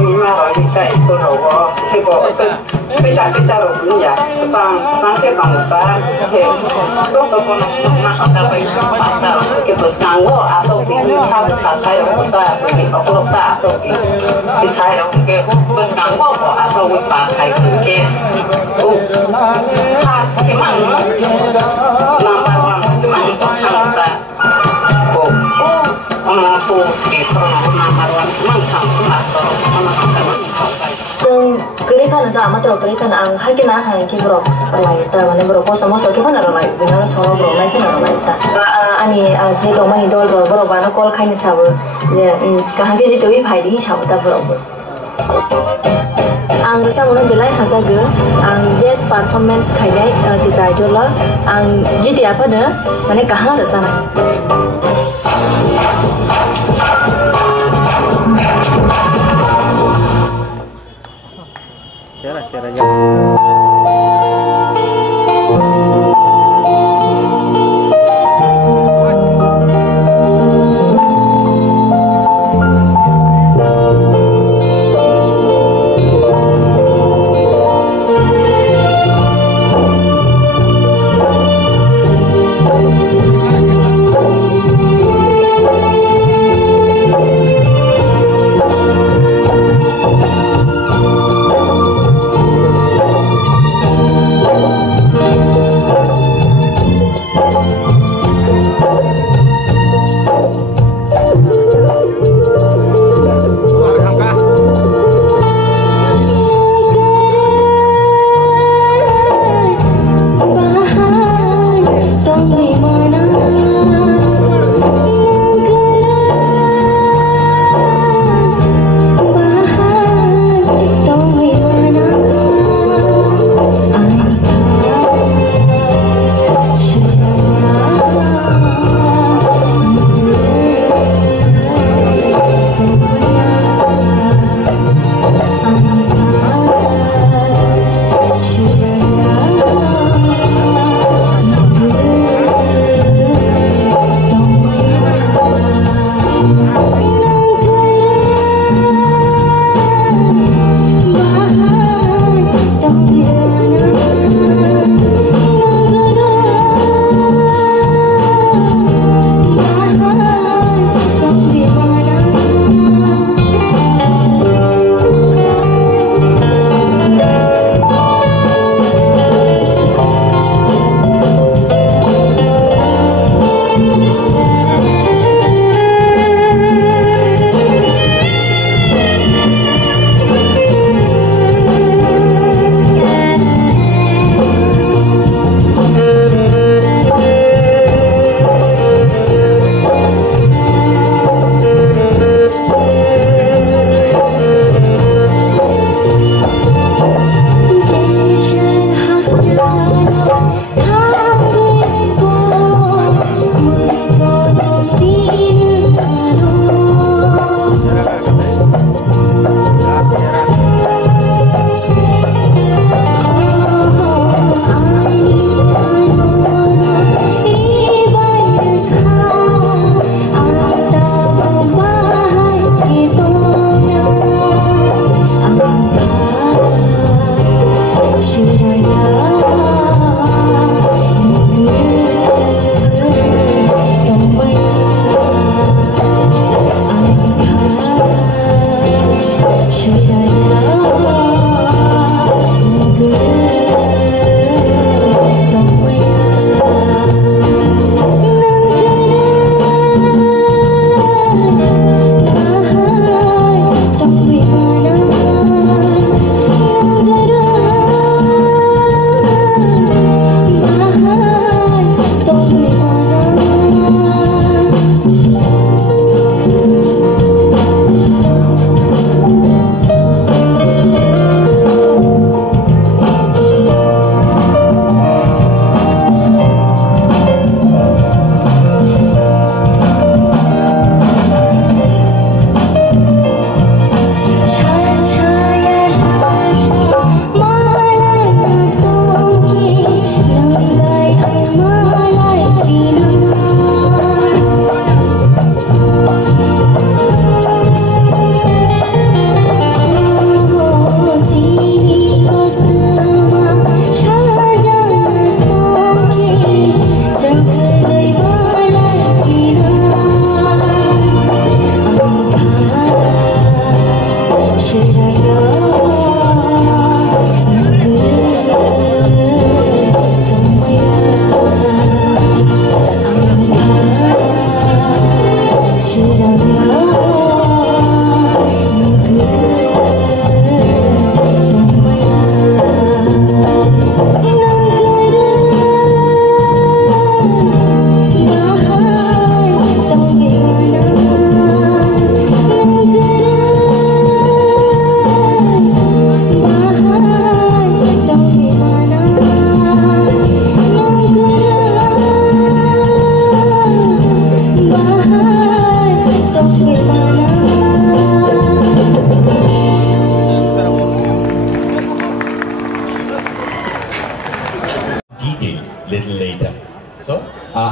maro kita sekolah rogo kebo secara punya sang kamuta contoh kono nak sampai pasal kebo skanggo asal tinggi sampai saya kota bagi okulota asal tinggi saya ke skanggo asal pakai ke pas kemana nomor one kemana kamuta mampu di nomor one mantap pasalซึ่งคือได้ผ่านแต่มาตรการการอังให้กินอาหารที่บรอกอะไรแต่วันนี้บรอกก็สมมติที่ผ่านอะไรเป็นอะไรชอบบรอกไม่ผ่านอะไรแต่อันนี้เจตมันดอลบรอกวันนั้นก็ใครนี่สาวเนี่ยก็หันที่จะตัววิพายดีชาวแต่บรอกอังรสมุนเป็นไรหาจากอัง best performance ใครได้ติดใจด้วยละอังจีดีapa nih mana kahang ada sana share aja.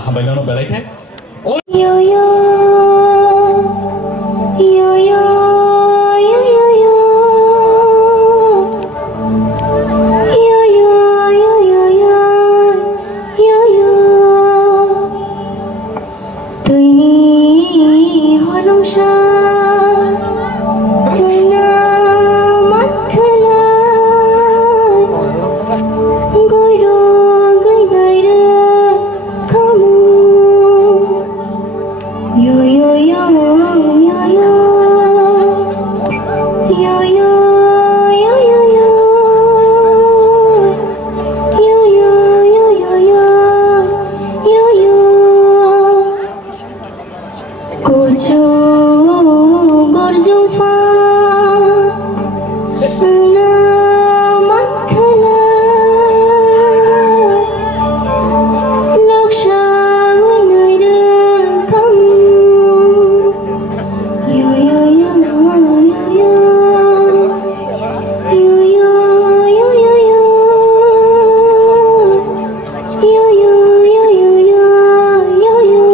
हामबायनानो बेलायखे Yo yo yo yo yo yo yo yo yo yo yo yo yo Tui ni honong sha na mat khala goi ro gai gai ra kamu yo yo yo yo yo yo yo yo yo yo yo yo yo yo yo yo kuchu gorjung fa na mat khala loksha nai ra kamu yo yo yo yo yo yo yo yo yo yo yo yo yo yo yo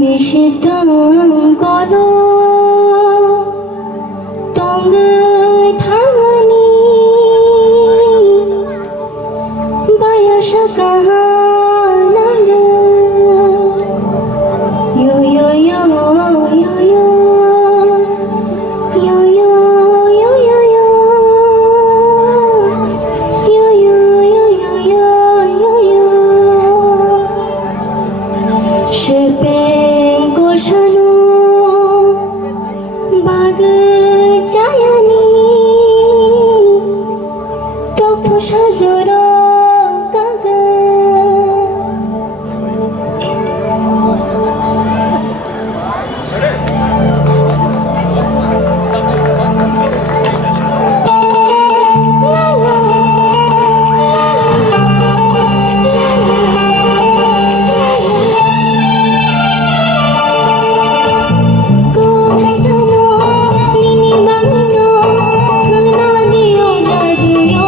Bishitang kolo tong thangani bayasha kahana yo yo yo yo yo yo yo yo yo yo yo yo yo yo yo Shepeng koshanu bag jayani tok thosha joro kaga Yo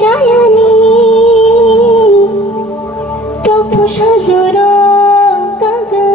jayani dokto sajoro kaga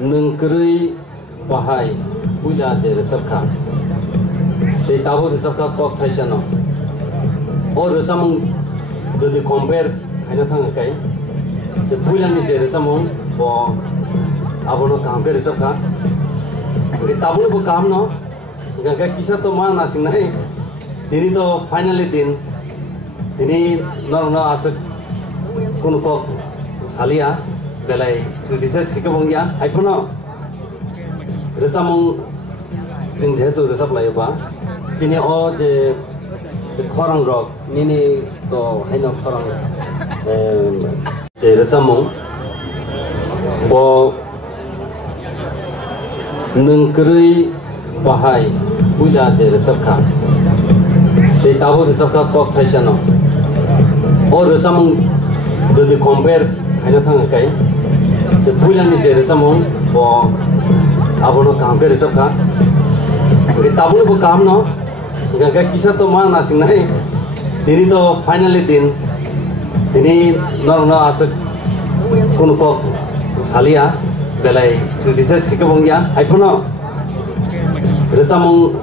nengkeri bahai puja jere sabka te tabo sabka kok thaisano or samung jodi compare kaina thang kai te puja ni jere samung bo abono compare sabka te tabo bo kam no gaga kisa to ma na sing nai tini to finally din tini no asak kun ko salia belai research ke bong ya aipono resamong sing jetu resap lai ba sini o je khorang rok nini to haino khorang je resamong bo nengkeri bahai puja je resap kha te tabo resap kha kok thaisano or resamong jodi compare kaina thang kai te puja ni je resamong bo abono compare resap kha ke tabul bo kam no gaga kisa to ma na sing nai tini to finally din tini no asak kun ko salia belai research ke bong ya aipono resamong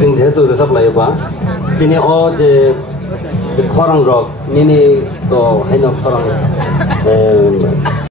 sing jetu resap lai ba sini o je khorang rok nini to haino khorang